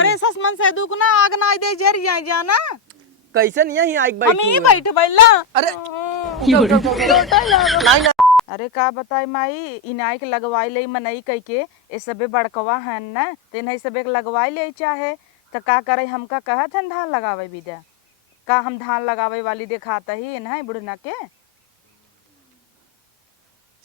ओरे ससमन से दुख ना आग ना दे जर जाए जाना कैसे नहीं यही आई हम ही बैठ बैला अरे नहीं ना अरे का बताई माई इनाई के लगवाई ले मनई कई के ए सबे बड़कवा है ना ते नहीं सबे के लगवाई ले चाहे त का करे हमका कहत हन धान लगावे बिदा का हम धान लगावे वाली दिखाता ही नहीं बुढ़ना के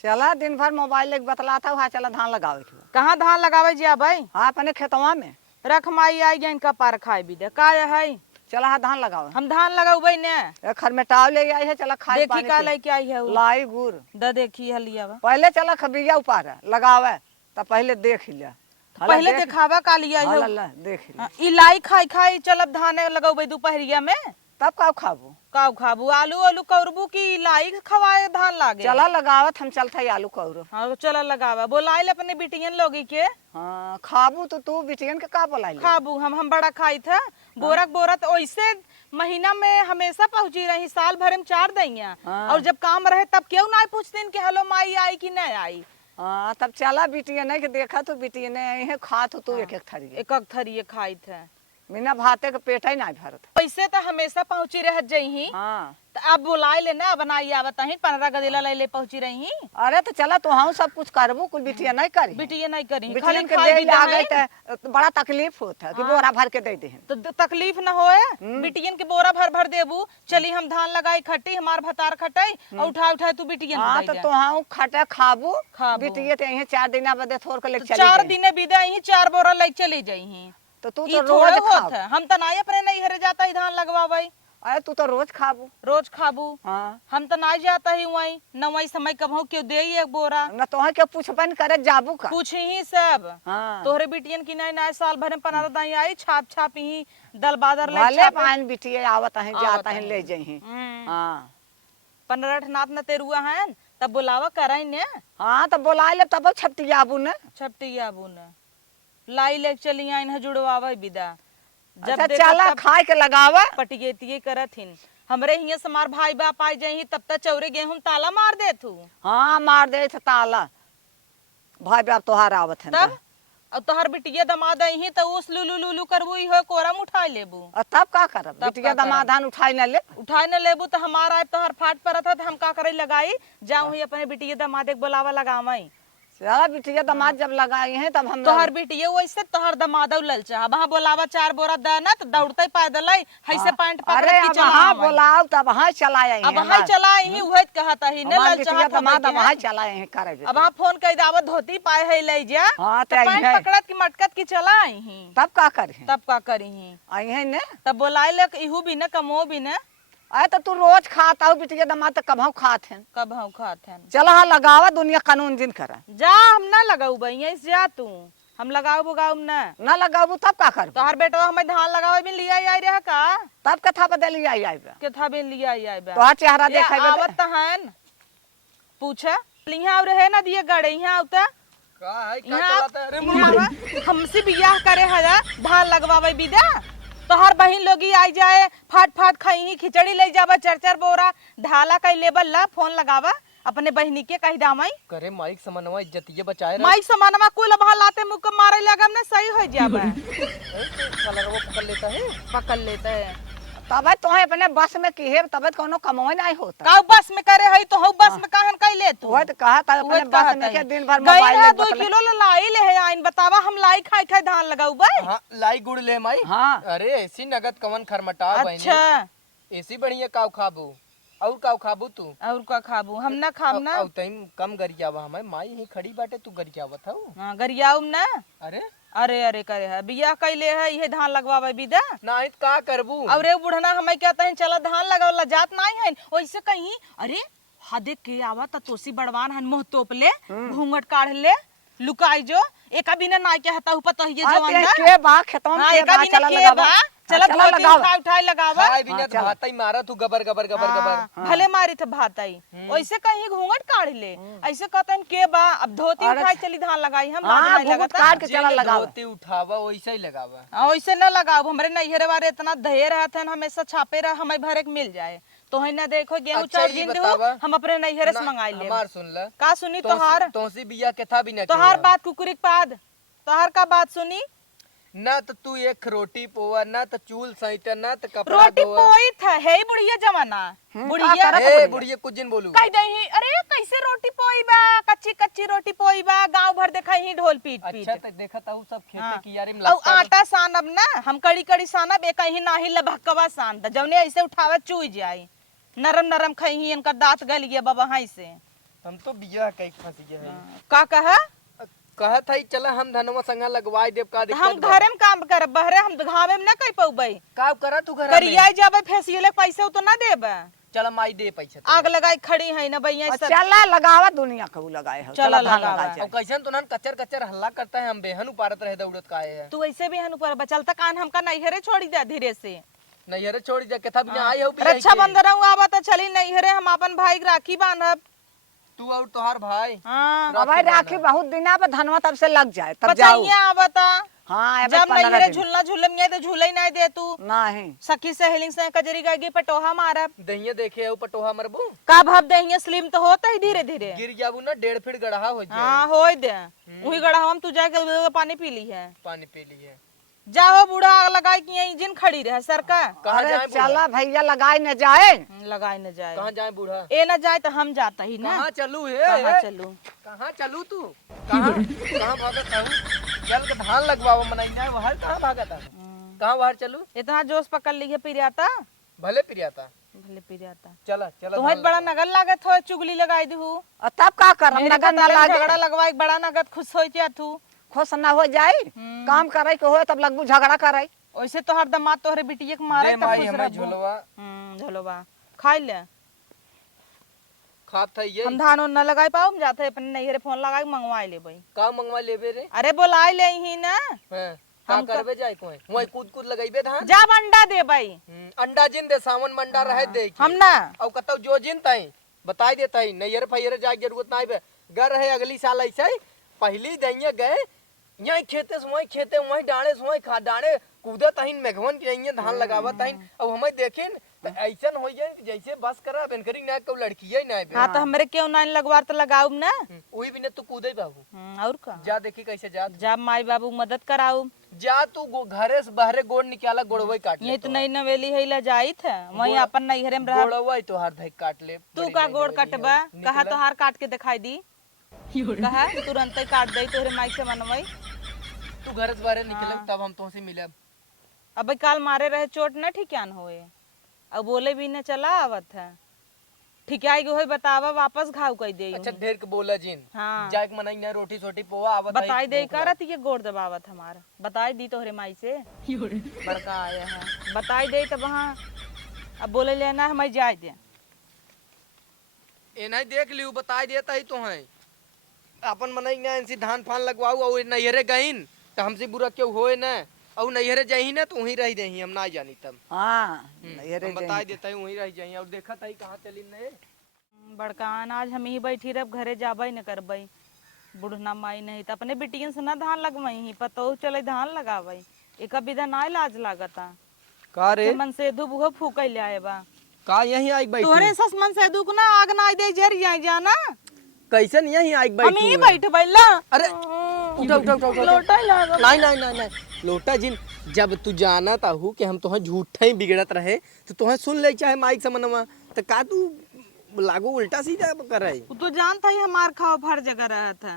चला दिन भर मोबाइल लेके बतलाता हुआ चला धान लगावे के कहाँ धान लगावे जा भाई हाँ अपने खेतवा में रख माई आई गई इनका पार खाए बिदा का है चला हाँ धान लगावे हम धान लगावे ने एक खरमेटाव ले आई है चला खाए देखी पानी का पी। लेके आई है वो लाई गुड़ द देखी हलिया बा पहले चला खबिया उपार लगावे तब पहले देख लिया पहले दिखावा का लिया है देख लिया इलाई खाई खाई चलब धाने लगावे दोपहरिया में तब का खाबू का खाबू आलू आलू करबू की इलाई खवाए धान लागे चला लगावत हम चलता है आलू कौरो हाँ चल लगावा बोलाइल अपने बिटियन लोगी के हाँ खाबू तो तू बिटियन के का बोलाई खाबू हम बड़ा खाई था बोरक बोरत ओइसे महीना में हमेशा पहुंची रही साल भर में 4 दैया और जब काम रहे तब क्यों ना पूछतीन कि हेलो माई आई कि नहीं आई हाँ तब चला बिटियन है कि देखा तो बिटियन है खा तो तू एक एक थरी एक थरी खाई थे बिना भाते के पेट ही ना भरत वैसे तो हमेशा पहुंची रह जही हाँ तो अब बुलाए लेना बनाई आवत ही 15 गदेला ले पहुंची रही अरे तो चला तो हम सब कुछ करबू कुल बिटिया नहीं करी बिटिया नहीं करी खाली के दे आ गई तो बड़ा तकलीफ होता कि बोरा भर के दे दे तो तकलीफ न होए बिटियन के बोरा भर भर देबू चली हम धान लगाई खटी हमार भतार खटाई और उठा उठा तू बिटियन हाँ तो हम खटे खाबू बिटिया तो यही 4 दिन बदे थोड़ के लेके चली 4 दिन बिदा यही 4 बोरा ले चली जाई तो तू तो रोज होत है हम तो नहीं अपने नहीं हरे जाता ही धान लगवावे अरे तू तो रोज खाबू रोज खाबू हाँ हम तो नहीं जाता ही वही न वही समय कब क्यों दे एक बोरा न तो के पूछबन करे जाबू का पूछ ही सब हाँ तोहरे बिटियन की नहीं नए साल भर में 15 दाई आई छाप छाप ही दल बादर ले भले पान बिटिया आवत है जाता है ले जही हां 15 नाथ न तेरुआ है तब बुलावा कराई ने हां तब बुला ले तब छपटिया आबू ने छपटिया आबू ने लाई ले चली आइन है जुड़वावे बिदा जब अच्छा, चला खाए के लगावा पटिगेतिए करत हिन हमरे हिया समार भाई बाप आई जही तब तक चौरे गेहूं ताला मार दे तू हां मार दे थ ताला भाई बाप तोहार आवत है तब और तोहर बिटिया दमाद ही तो उस लुलु लुलु करबू ही हो कोरम उठाई लेबू और तब का करब बिटिया दमादान उठाई न ले उठाई न लेबू तो हमारा तोहर फाट परत है हम का करे लगाई जाऊं ही अपने बिटिया दमाद एक बुलावा लगावई सारा बिटिया दमाद जब लगाई है तब हम तोहर बिटिया वैसे तोहर दमाद ललचा अब हां बोलावा 4 बोरा देना तो दौड़ते पैदल आई हइसे पैंट पकड़ के चला हां बुलाओ तब हां चलाए अब हां चलाए ही उहे कहता ही ने ललचा दमाद हां चलाए हैं करे अब हां फोन कई दावत धोती पाए है ले जा हां तो पैंट पकड़त की मटकत की चलाए ही तब का करी तब का करी ही आई है ने तब बुलाए ले इहू भी न कमो भी न अरे तो तू रोज खाता हो बिटिया दमाद तो कब खात हैं कब हम खाते हैं चला हाँ लगावा दुनिया कानून जिन करा जा हम ना लगाऊ भैया इस जा तू हम लगाऊ बुगाऊ ना लगाबू तब का कर तोहर बेटवा हमें धान लगावे में लिया आई रहा का तब कथा बदल आई आई कथा में लिया आई तोहार चेहरा देखाई आवत हन पूछा लिया और है ना दिए गड़े यहां आवता का है का चलाता अरे हमसे बियाह करे हला धान लगवावे बिदा तोहर बहिन लोगी आई जाए फाट फाट खाई ही खिचड़ी ले जावा 4 बोरा ढाला कई लेबल ला फोन लगावा अपने बहिनी के कही दामाई करे माइक समनवा इज्जतिये बचाए माइक समानवा कुल वहां लाते मुक मारे लगम ने सही हो जाबा कलरवा पकड़ लेता है तब तो अपने बस में की है तब कोनो कमाई नहीं होता का बस में करे है तो बस में काहन कई ले तू वो तो कहा था अपने बस में के दिन भर मोबाइल ले 2 किलो लाई ले है आइन बतावा हम लाई खाई खाई धान लगाऊ बे हां लाई गुड़ ले माई हां अरे ऐसी नगद कवन खरमटा बहनी अच्छा ऐसी बढ़िया काव खाबू और काव खाबू तू और का खाबू हम ना खाब ना और तई कम गरियावा हमें माई ही खड़ी बाटे तू गरियावत हऊ हां गरियाऊ ना अरे अरे अरे करे है बियाह कैले है ये धान लगवावे बिदा नहीं का करबू और रे बुढ़ना हमें कहता है चला धान लगावला जात नहीं है वैसे कहीं अरे हदे के आवा त तोसी बड़वान हन मोह तोप ले घूंघट काढ़ ले लुकाई जो एक अभी ना नाय कहता हूं पता ये जो अंदर के बा खेतों में के बा चला लगावा चला उठाई लगावा खाए बिना भातई मारा तू गबर गबर गबर गबर भले मारी थे भातई वैसे कहीं घूंघट काढ़ ले ऐसे कहतन के बा अब धोती उठाई चली धान लगाई हम हां लगता काट के चला लगावा धोती उठावा वैसे ही लगावा वैसे न लगाओ हमरे नैहरे वाले इतना ढेर रहते हैं हमेशा छापे रह हमें भरे के मिल जाए तो है ना देखो गेहूं चाउर गिन दो हम अपने नैहरे से मंगाई ले हमार सुन ले का सुनी तोहार तोसी बिया के था भी न तोहार बात कुकुरिक पाद तोहार का बात सुनी ना तो तू एक रोटी पोवा, ना तो चूल सहित, ना तो कपड़ा रोटी धोवा। पोई था है बुढ़िया जमाना का बुढ़िया करत ए बुढ़िया कुछ दिन बोलू। कह दही अरे कैसे रोटी पोई बा कच्ची कच्ची रोटी पोई बा गांव भर देखा ही ढोल पीट पीट अच्छा तक देखा था सब खेती हाँ। की यारी में और लगता है। आटा सानब ना हम कड़ी कड़ी सानब एक ही नाही लभकवा सान द जौने ऐसे उठावे चुई जाए नरम नरम खही इनका दांत गल गया बाबा हाई से हम तो बिया कई फंस गए हैं। का कहा कहत है चला हम धनवा संगा लगवाई देव का दिक्कत हम बा? घरे में काम कर बहरे हम घावे में ना कह पौबै का करा तू घर करिया जाबे फेसियल पैसे तो ना देब चला माई दे पैसा तो। आग लगाई खड़ी है ना भैया और सब चला लगावा दुनिया को लगाए हो चला धान लगावा। लगा अब कैसन तो नन कच्चर कच्चर हल्ला करता है हम बेहन उपारत रहे दौड़त काहे है। तू ऐसे भी हनु पर बचल तक कान हमका नैहरे छोड़ी दे धीरे से नैहरे छोड़ दे केथा बिना आई हो बिया रक्षा बंधन आवा तो चली नैहरे हम अपन भाई के राखी बांधब तू और तोहार भाई हाँ अब राखी बहुत दिना पे धनवा तब से लग जाए तब जाओ। बचाइए आवता हाँ अब जब 15 नैहरे दिन। झूलना झूलम तो झूले नहीं दे तू नहीं सखी सहेलिंग से कजरी गई पटोहा मारब दहिया देखे हो पटोहा मरबू का भब देहिए स्लिम तो होता ही धीरे धीरे गिर जाबू ना 1.5 फीट गढ़ा हो जाए। हाँ हो दे वही गढ़ा हम तू जाके पानी पी ली है पानी पी लिए जाओ बूढ़ा आग लगाई कि यहीं जिन खड़ी रहे सरका कहाँ अरे जाए बूढ़ा? चला भैया लगाए न जाए लगाई न जाए कहाँ जाए बूढ़ा? ए न जाए तो हम जाता ही ना कहाँ चलू है कहाँ चलू कहाँ चलू तू कहाँ भागत हूँ चल के धान लगवावा मनाई जाए बाहर कहाँ भागत है कहाँ बाहर चलू इतना जोश पकड़ ली है पिरियाता भले प्रियाता भले पिरियाता चला चला तुम्हें बड़ा नगद लागत हो चुगली लगाई दू और तब का करम नगद न लागे झगड़ा लगवाई बड़ा नगद खुश हो क्या तू खुश न हो जाए काम करे के हो तब लगबू झगड़ा करे वैसे तो हर दमाद तोहरे बिटिया के मारे दे तब माई खुश हमें रहबू झोलवा झोलवा खाई ले खात है ये हम धान न लगाई पाओ हम जाते अपने नैहरे फोन लगाई मंगवाई ले भाई का मंगवा लेबे रे अरे बोलाई ले ही ना हैं का करबे जाए कोई वही कूद कूद लगाइबे धान जब अंडा दे भाई अंडा जिन दे सावन में अंडा रहे दे हम ना और कतौ जो जिन तई बताई देता है नैयर फैयर जाए जरूरत ना है घर रहे अगली साल ऐसे पहली दैया गए यही खेते से वही खेते वही डाणे से वही खा डाणे कूदत हइन मेघवन के यही धान लगावत हइन अब हमें देखें तो ऐसन हो जाए जैसे बस करा बेनकरी ना को लड़की ही ना हाँ तो हमरे क्यों ना लगवार तो लगाऊ ना वही भी ने तू कूदे बाबू और का जा देखी कैसे जा जब माई बाबू मदद कराऊ जा तू घरे से बाहरे गोड़ निकाला गोड़वई काट ले ये तो नई नवेली है ला जाई थे वही अपन नैहरे में रह गोड़वई तो हर धई काट ले तू का गोड़ कटबा कहा तो हार काट के दिखाई दी कहा तुरंत ही काट दई तोहरे माइक से मनवई तू घर से बाहर निकले तब हम तुमसे मिलब अब काल मारे रहे चोट न ठिकान होए अब बोले भी न चला आवत है ठिकाई गो होई बतावा वापस घाव कई दे अच्छा ढेर के बोला जिन हाँ जाए के मनाई ना रोटी सोटी पोवा आवत बताई दे करत ये गोड़ दबावत हमारा बताई दी तोहरे माई से बड़का आया है बताई दे तब वहाँ अब बोले लेना हमें जाए दे ए नहीं देख लियो बताई देता ही तो है अपन मनाई ना इनसे धान फान लगवाऊ और नैहरे गईन तो हमसे बुरा क्यों होए ना और नैहरे जाही ना तो वहीं रह जाही हम ना जानी तब हाँ नैहरे हम बताई देता ही वहीं रह जाही और देखा था कहाँ चली नहीं बड़का आज हम ही बैठी रह घरे जाबे न करबे बुढ़ना माई नहीं तो अपने बिटियन से ना धान लगवाई ही पतो चले धान लगावे एक विधा ना लाज लागता का रे मन से धूप हो फूकै ले आए बा का यहीं आई बैठी तोहरे सस मन से दुख ना आग ना दे जर जाए जाना कैसन यहीं आई हम बैठी ही बैठ बैला अरे उठा उठा उठा उठा लोटा ही लागल नहीं नहीं नहीं नहीं लोटा जिन जब तू जाना ताहू कि हम तोहे झूठे ही बिगड़त रहे तो तोहे सुन ले चाहे माइक समनवा तो का तू लागू उल्टा सीधा कर रही तू तो जानता ही हमार खाओ हर जगह रहा था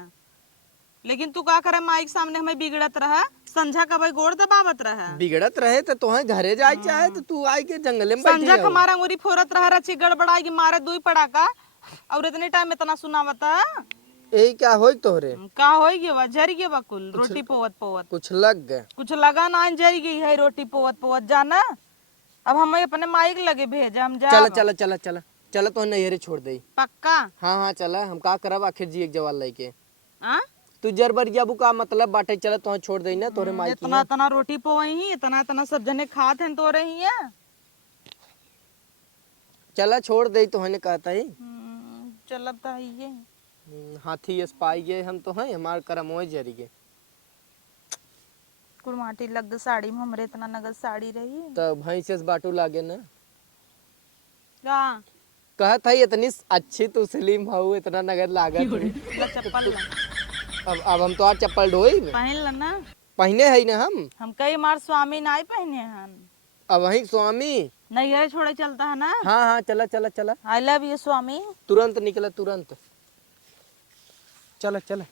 लेकिन तू का करे माइक सामने हमें बिगड़त रहा संझा का भाई गोड़ दबावत रहा बिगड़त रहे तो तोहे घरे जाए चाहे तो तू आई के जंगले में बैठी संझा रहो। हमारा अंगूरी फोरत रहा रची गड़बड़ाई की मारे दुई पड़ाका और इतने टाइम इतना सुनावता यही क्या होई तोहरे का हो गया जरी गया बकुल रोटी पोवत पोवत कुछ लग गए कुछ लगा ना जरी गई है रोटी पोवत पोवत जाना अब हमें अपने माइक लगे भेजा हम जा चला चला चला चला चला तो नैहरे छोड़ दे पक्का हाँ हाँ चला हम का करब आखिर जी एक जवाल लेके हाँ तू जरबर जाबू का मतलब बाटे चला तो छोड़ दे ना तोरे माई इतना इतना रोटी पोवई ही इतना इतना सब जने खात हैं तो रही है चला छोड़ दे तो हने कहता ही चलता ही है हाथी यस पाई गए हम तो हैं हमार करम होए जरी गए कुल माटी लग साड़ी में हमरे इतना नगद साड़ी रही तो भैंस से बाटू लागे ना का कहत है इतनी अच्छी तू स्लिम हो इतना नगद लागत ला चप्पल ला अब हम तो आज चप्पल ढोई पहन ला ना पहने है ना हम कई मार स्वामी नाई पहने हन। अब वही स्वामी। नैहरे छोड़े चलता है ना। हाँ हाँ चला चला चला आई लव यू स्वामी। तुरंत निकला तुरंत चला चला।